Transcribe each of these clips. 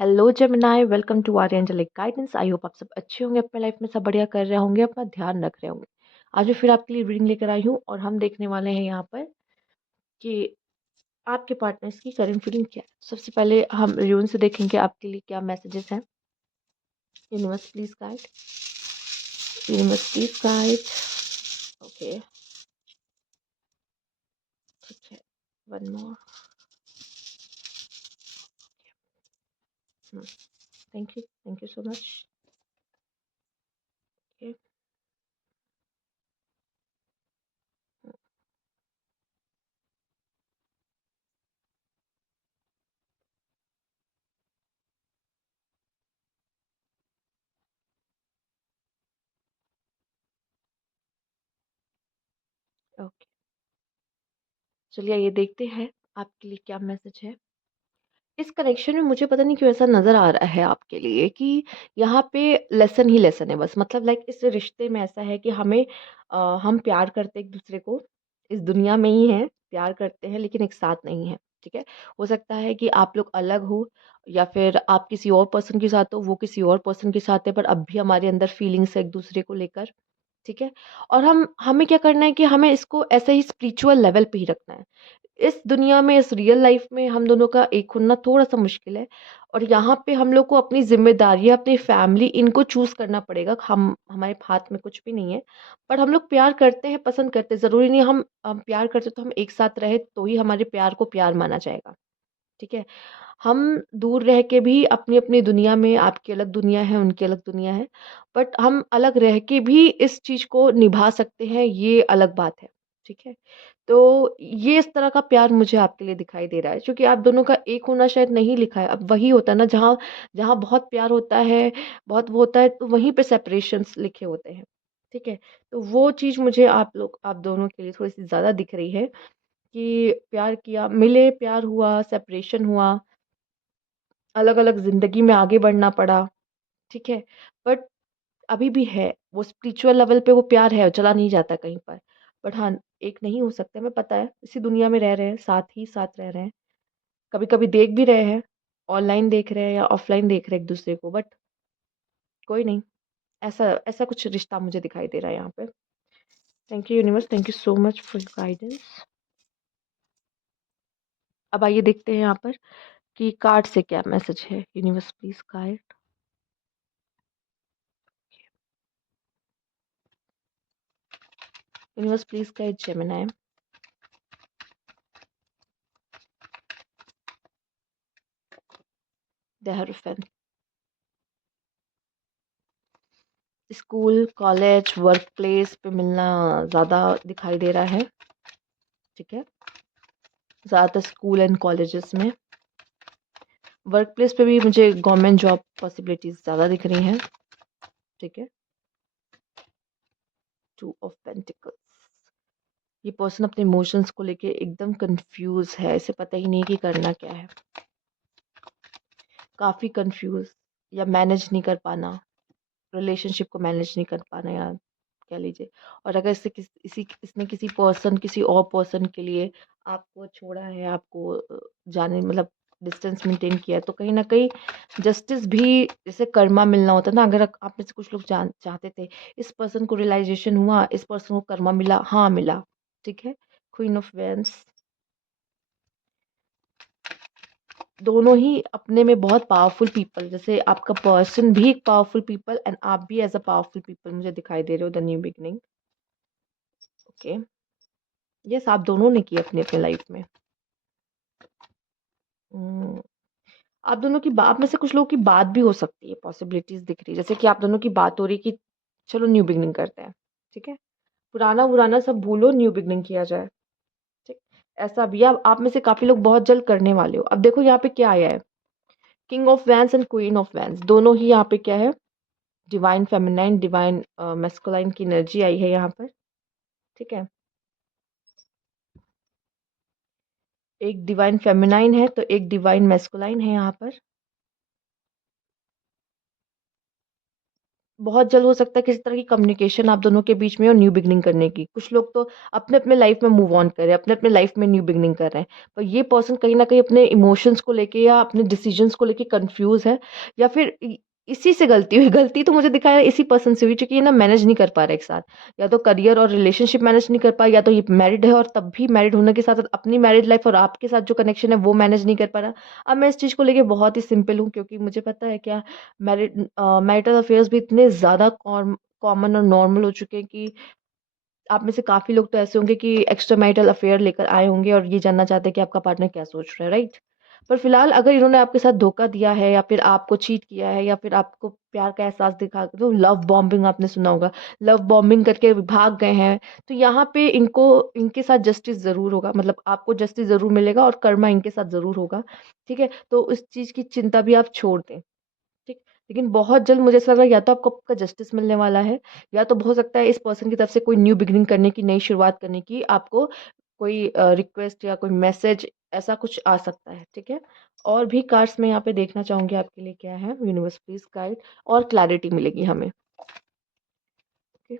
Hello Gemini, welcome to our angelic guidance. I hope आप सब अच्छे होंगे, अपने लाइफ में सब बढ़िया कर रहे होंगे, अपना ध्यान रख रहे होंगे। आज मैं फिर आपके लिए रीडिंग लेकर आई हूँ और हम देखने वाले हैं यहाँ पर कि आपके पार्टनर्स की करंट फीलिंग क्या है। सबसे पहले हम यून से देखेंगे आपके लिए क्या मैसेजेस हैं। Universe please guide, universe please guide. Okay, ठीक है। One more. Thank you so much. Okay, okay, चलिए ये देखते हैं आपके लिए क्या मैसेज है। इस कनेक्शन में मुझे पता नहीं क्यों ऐसा नज़र आ रहा है आपके लिए कि यहाँ पे लेसन ही लेसन है बस। मतलब लाइक इस रिश्ते में ऐसा है कि हम प्यार करते एक दूसरे को, इस दुनिया में ही है, प्यार करते हैं लेकिन एक साथ नहीं है। ठीक है, हो सकता है कि आप लोग अलग हो या फिर आप किसी और पर्सन के साथ हो, वो किसी और पर्सन के साथ है, पर अब भी हमारे अंदर फीलिंग्स है एक दूसरे को लेकर। ठीक है, और हमें क्या करना है कि हमें इसको ऐसे ही स्पिरिचुअल लेवल पे ही रखना है। इस दुनिया में, इस रियल लाइफ में हम दोनों का एक होना थोड़ा-सा मुश्किल है और यहाँ पे हम लोग को अपनी ज़िम्मेदारियाँ, अपनी फैमिली इनको चूज़ करना पड़ेगा। हम हमारे हाथ में कुछ भी नहीं है, बट हम लोग प्यार करते हैं, पसंद करते हैं। ज़रूरी नहीं हम प्यार करते हैं तो हम एक साथ रहे तो ही हमारे प्यार को प्यार माना जाएगा। ठीक है? हम दूर रह के भी अपनी-अपनी दुनिया में, आपकी अलग दुनिया है, उनकी अलग दुनिया है, बट हम अलग रह के भी इस चीज़ को निभा सकते हैं, ये अलग बात है। ठीक है? तो ये इस तरह का प्यार मुझे आपके लिए दिखाई दे रहा है, क्योंकि आप दोनों का एक होना शायद नहीं लिखा है। अब वही होता है ना, जहाँ जहाँ बहुत प्यार होता है, बहुत वो होता है, तो वहीं पे सेपरेशंस लिखे होते हैं। ठीक है? तो वो चीज़ मुझे आप दोनों के लिए थोड़ी-सी ज़्यादा दिख रही है कि प्यार किया, मिले, प्यार हुआ, सेपरेशन हुआ, अलग-अलग ज़िंदगी में आगे बढ़ना पड़ा। ठीक है? बट अभी भी है, वो स्पिरिचुअल लेवल पे वो प्यार है, चला नहीं जाता कहीं पर। बट हाँ, एक नहीं हो सकते, हमें पता है, इसी दुनिया में रह रहे हैं, साथ ही साथ रह रहे हैं। कभी-कभी देख भी रहे हैं, ऑनलाइन देख रहे हैं या ऑफलाइन देख रहे हैं एक-दूसरे को, बट कोई नहीं, ऐसा ऐसा कुछ रिश्ता मुझे दिखाई दे रहा है यहाँ पे। Thank you universe, thank you so much for your guidance. अब आइए देखते हैं यहाँ पर कि कार्ड से क्या मैसेज है। Universe please guide, universe please guide Gemini. The hierophant. School, college, work place पे मिलना ज़्यादा दिखाई दे रहा है। ठीक है, ज़्यादातर स्कूल एंड कॉलेजेस में। वर्क प्लेस पे भी मुझे गवर्नमेंट जॉब पॉसिबिलिटीज़ ज़्यादा दिख रही हैं। ठीक है, टू ऑफ पेंटिकल्स। ये पर्सन अपने इमोशंस को लेके एकदम कंफ्यूज है, इसे पता ही नहीं कि करना क्या है। काफ़ी कंफ्यूज या मैनेज नहीं कर पाना, रिलेशनशिप को मैनेज नहीं कर पाना, या कह लीजिए। और अगर इसने किसी पर्सन, किसी और पर्सन के लिए आपको छोड़ा है, आपको जाने मतलब डिस्टेंस मेंटेन किया है, तो कहीं ना कहीं जस्टिस भी, जैसे कर्मा मिलना होता है ना, अगर आप में से कुछ लोग चाहते थे, इस पर्सन को रियलाइजेशन हुआ, इस पर्सन को कर्मा मिला, हाँ मिला। ठीक है, क्वीन ऑफ वेंस। दोनों ही अपने में बहुत पावरफुल पीपल, जैसे आपका पर्सन भी एक पावरफुल पीपल एंड आप भी एज अ पावरफुल पीपल मुझे दिखाई दे रहे हो, the new beginning. Okay, yes, आप दोनों ने की अपनी अपनी लाइफ में। हम्म, आप दोनों की आप में से कुछ लोगों की बात भी हो सकती है, पॉसिबिलिटीज दिख रही है, जैसे कि आप दोनों की बात हो रही है कि चलो न्यू बिगनिंग करते हैं। ठीक है, पुराना पुराना सब भूलो, न्यू बिगनिंग किया जाए। ठीक, ऐसा भी आप में से काफी लोग बहुत जल्द करने वाले हो। अब देखो यहाँ पे क्या आया है, king of vents and queen of vents, दोनों ही यहाँ पे क्या है, डिवाइन फेमिनाइन, डिवाइन मैस्कुलाइन की एनर्जी आई है यहाँ पर। ठीक है, एक डिवाइन फेमिनाइन है तो एक डिवाइन मैस्कुलाइन है यहाँ पर। बहुत जल्द हो सकता है किसी तरह की कम्युनिकेशन आप दोनों के बीच में और न्यू बिगनिंग करने की। कुछ लोग तो अपने-अपने लाइफ में मूव ऑन कर रहे हैं, अपने-अपने लाइफ में न्यू बिगनिंग कर रहे हैं। पर ये पर्सन कहीं न कहीं अपने इमोशंस को लेके या अपने डिसीजंस को लेके कन्फ्यूज़ है, या फिर इसी से गलती हुई। गलती तो मुझे दिखा है इसी पर्सन से हुई, क्योंकि ये ना मैनेज नहीं कर पा रहा है एक साथ। या तो करियर और रिलेशनशिप मैनेज नहीं कर पाया, या तो ये मैरिड है और तब भी मैरिड होने के साथ-साथ अपनी मैरिड लाइफ और आपके साथ जो कनेक्शन है वो मैनेज नहीं कर पा रहा। अब मैं इस चीज़ को लेके बहुत ही सिंपल हूँ, क्योंकि मुझे पता है क्या, मैरिटल अफेयर्स भी इतने ज़्यादा कॉमन और नॉर्मल हो चुके हैं कि आप में से काफ़ी लोग तो ऐसे होंगे कि एक्स्ट्रा मैरिटल अफेयर लेकर आए होंगे और ये जानना चाहते हैं कि आपका पार्टनर क्या सोच रहा है, राइट? पर फिलहाल अगर इन्होंने आपके साथ धोखा दिया है, या फिर आपको चीट किया है, या फिर आपको प्यार का एहसास दिखा के, तो लव बॉम्बिंग आपने सुना होगा, लव बॉम्बिंग करके भाग गए हैं, तो यहाँ पे इनको इनके साथ जस्टिस ज़रूर होगा, मतलब आपको जस्टिस ज़रूर मिलेगा और कर्मा इनके साथ ज़रूर होगा, ठीक है? तो उस चीज़ की चिंता भी आप छोड़ दें। ठीक। लेकिन बहुत जल्द मुझे ऐसा लग रहा है, या तो आपको आपका जस्टिस मिलने वाला है, या तो हो सकता है इस पर्सन की तरफ से कोई न्यू बिगिनिंग करने की, नई शुरुआत करने की आपको कोई रिक्वेस्ट या कोई मैसेज ऐसा कुछ आ सकता है, ठीक है? और भी कार्ड्स मैं यहाँ पे देखना चाहूँगी आपके लिए क्या है, यूनिवर्स प्लीज़ गाइड, और क्लैरिटी मिलेगी हमें, ओके?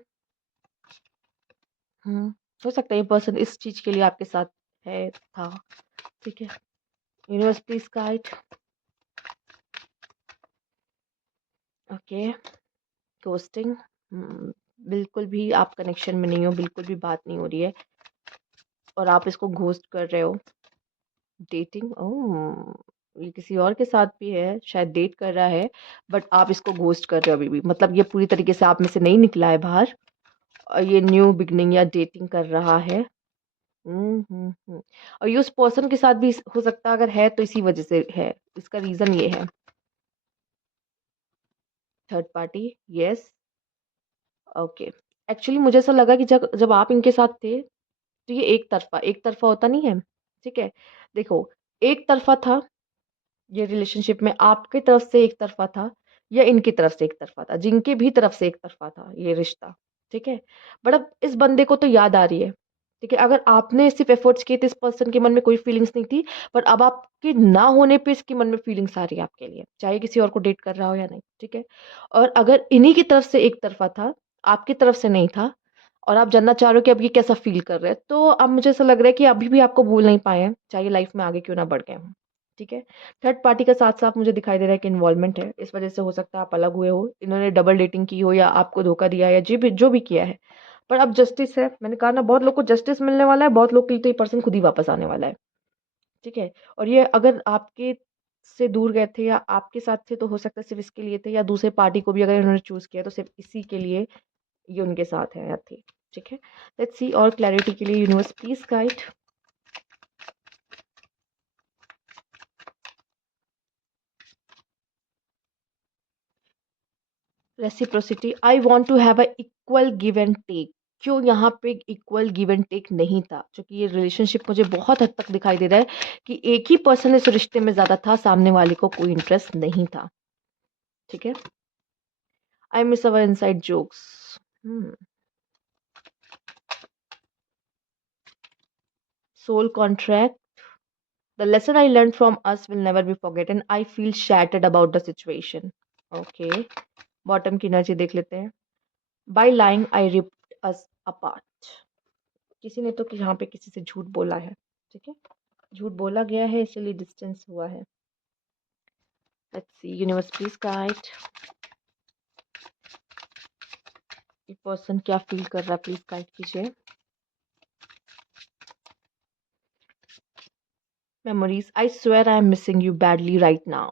हुँ, हो सकता है ये पर्सन इस चीज़ के लिए आपके साथ है, था, ठीक है? Universe please guide, okay, ghosting, बिल्कुल भी आप कनेक्शन में नहीं हो, बिल्कुल भी बात नहीं हो रही है और आप इसको घोस्ट कर रहे हो। डेटिंग, ओह! ये किसी और के साथ भी है, शायद डेट कर रहा है, बट आप इसको घोस्ट कर रहे हो अभी भी। मतलब ये पूरी तरीके से आप में से नहीं निकला है बाहर, और ये न्यू बिगिनिंग या डेटिंग कर रहा है। और ये उस पर्सन के साथ भी हो सकता है, अगर है तो इसी वजह से है। इसका रीज़न ये है। Third party, yes, okay. Actually मुझे ऐसा लगा कि जब जब आप इनके साथ थे, तो ये एक तरफ़ा होता नहीं है, ठीक है? देखो, एक तरफ़ा था ये रिलेशनशिप में, आपकी तरफ से एक तरफ़ा था या इनकी तरफ से एक तरफ़ा था, जिनके भी तरफ से एक तरफ़ा था ये रिश्ता, ठीक है? बट अब इस बंदे को तो याद आ रही है, ठीक है? अगर आपने सिर्फ़ एफ़र्ट्स किए थे, इस पर्सन के मन में कोई फीलिंग्स नहीं थी, बट अब आपके ना होने पे इसके मन में फीलिंग्स आ रही है आपके लिए, चाहे किसी और को डेट कर रहा हो या नहीं, ठीक है? और अगर इन्हीं की तरफ से एक तरफ़ा था, आपकी तरफ से नहीं था, और आप जानना चाह रहे हो कि अब ये कैसा फ़ील कर रहे हैं, तो अब मुझे ऐसा लग रहा है कि अभी भी आपको भूल नहीं पाए हैं, चाहे लाइफ़ में आगे क्यों ना बढ़ गए हों, ठीक है? थर्ड पार्टी का साथ-साथ मुझे दिखाई दे रहा है कि इन्वॉल्वमेंट है, इस वज़ह से हो सकता है आप अलग हुए हो, इन्होंने डबल डेटिंग की हो या आपको धोखा दिया है, या जो भी किया है। पर अब जस्टिस है, मैंने कहा ना, बहुत लोग को जस्टिस मिलने वाला है, बहुत लोग के लिए तो ये पर्सन खुद ही वापस आने वाला है, ठीक है? और ये अगर आपके से दूर गए थे या आपके साथ थे, तो हो सकता है सिर्फ़ इसके लिए थे, या दूसरे पार्टी को भी अगर इन्होंने चूज़ किया तो सिर्फ़ इसी के लिए ये उनके साथ है या थी, ठीक है? लेट्स सी, और क्लैरिटी के लिए universe please guide, reciprocity, I want to have a equal give and take. क्यों यहाँ पे इक्वल गिव एंड टेक नहीं था? क्योंकि ये रिलेशनशिप मुझे बहुत हद तक दिखाई दे रहा है कि एक ही पर्सन इस रिश्ते में ज़्यादा था, सामने वाले को कोई इंटरेस्ट नहीं था, ठीक है? I miss our inside jokes. Hmm, soul contract, the lesson I learned from us will never be forgotten, I feel shattered about the situation. Okay, bottom की एनर्जी देख लेते हैं। By lying I ripped us apart, किसी ने तो यहाँ पे किसी से झूठ बोला है, ठीक है? झूठ बोला गया है, इसलिए डिस्टेंस हुआ है। Let's see, universe please guide, ये पर्सन क्या फील कर रहा है, प्लीज गाइड कीजिए। Memories, I swear I am missing you badly right now.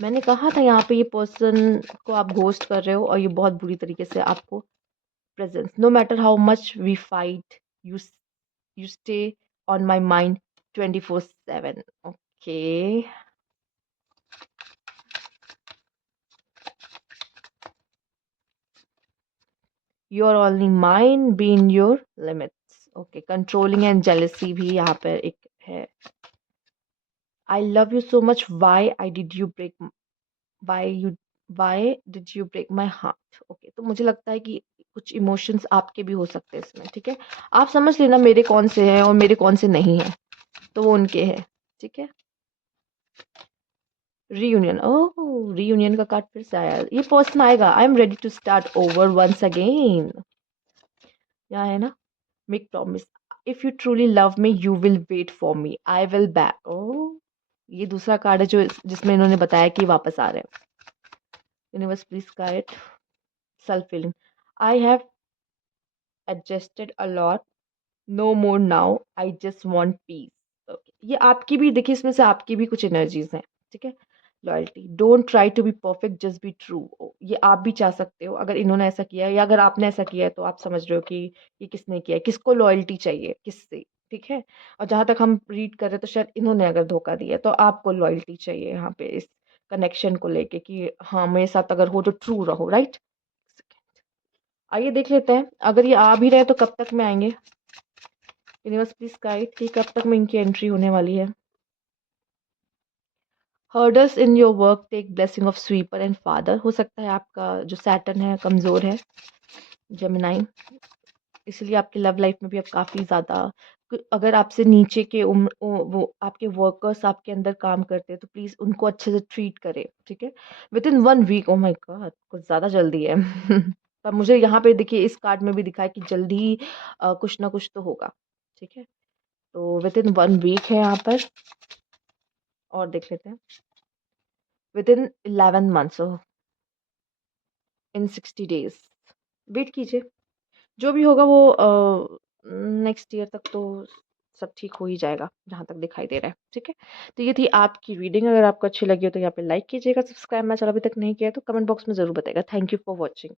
मैंने कहा था यहाँ पे ये पर्सन को आप घोस्ट कर रहे हो, और ये बहुत बुरी तरीके से आपको presence, no matter how much we fight, you you stay on my mind 24/7, okay? Your only mind be in your limits, okay? Controlling and jealousy भी यहाँ पर एक है। I love you so much, why you why did you break my heart, okay? तो मुझे लगता है कि कुछ इमोशंस आपके भी हो सकते हैं इसमें, ठीक है? आप समझ लेना मेरे कौन से हैं और मेरे कौन से नहीं हैं, तो वो उनके हैं, ठीक है? Reunion, oh! रीयूनियन का कार्ड फिर से आया। ये पर्सन आएगा, I am ready to start over once again. यहाँ है ना, make promise, if you truly love me you will wait for me, I will back. Oh! ये दूसरा कार्ड है जो जिसमें इन्होंने बताया कि वापस आ रहे हैं। Universe please guide self feeling, I have adjusted a lot, no more now, I just want peace. Okay, ये आपकी भी देखिए, इसमें से आपकी भी कुछ एनर्जीज हैं, ठीक है। Loyalty, don't try to be perfect, just be true. ये आप भी चाह सकते हो, अगर इन्होंने ऐसा किया है या अगर आपने ऐसा किया है तो आप समझ रहे हो कि ये किसने किया है, किसको लॉयल्टी चाहिए, किससे, ठीक है। और जहां तक हम रीड कर रहे हैं तो शायद इन्होंने अगर धोखा दिया है तो आपको लॉयल्टी चाहिए यहाँ पे इस कनेक्शन को लेके कि हाँ मेरे साथ अगर हो तो ट्रू रहो, राइट। आइए देख लेते हैं, अगर ये आ भी रहे तो कब तक में आएंगे। यूनिवर्स प्लीज गाइड कि कब तक में इनकी एंट्री होने वाली है। Hurdles in your work take blessing of sweeper and father, हो सकता है आपका जो सैटर्न है कमज़ोर है, जेमिनाई, इसलिए आपकी लव लाइफ में भी अब काफ़ी ज़्यादा अगर आपसे नीचे के उम्र वो आपके वर्कर्स आपके अंदर काम करते हैं तो प्लीज़ उनको अच्छे से ट्रीट करें, ठीक है। Within 1 week, oh my god, कुछ ज़्यादा जल्दी है। पर मुझे यहाँ पे देखिए इस कार्ड में भी दिखा है कि जल्दी ही कुछ ना कुछ तो होगा, ठीक है। तो विद इन 1 वीक है यहाँ पर। और देख लेते हैं, within 11 months, in 60 days, wait कीजिए, जो भी होगा वो नेक्स्ट ईयर तक तो सब ठीक हो ही जाएगा जहाँ तक दिखाई दे रहा है, ठीक है। तो ये थी आपकी रीडिंग, अगर आपको अच्छी लगी हो तो यहाँ पे लाइक कीजिएगा, सब्सक्राइब मैं चलो अभी तक नहीं किया है तो कमेंट बॉक्स में ज़रूर बताइएगा। Thank you for watching.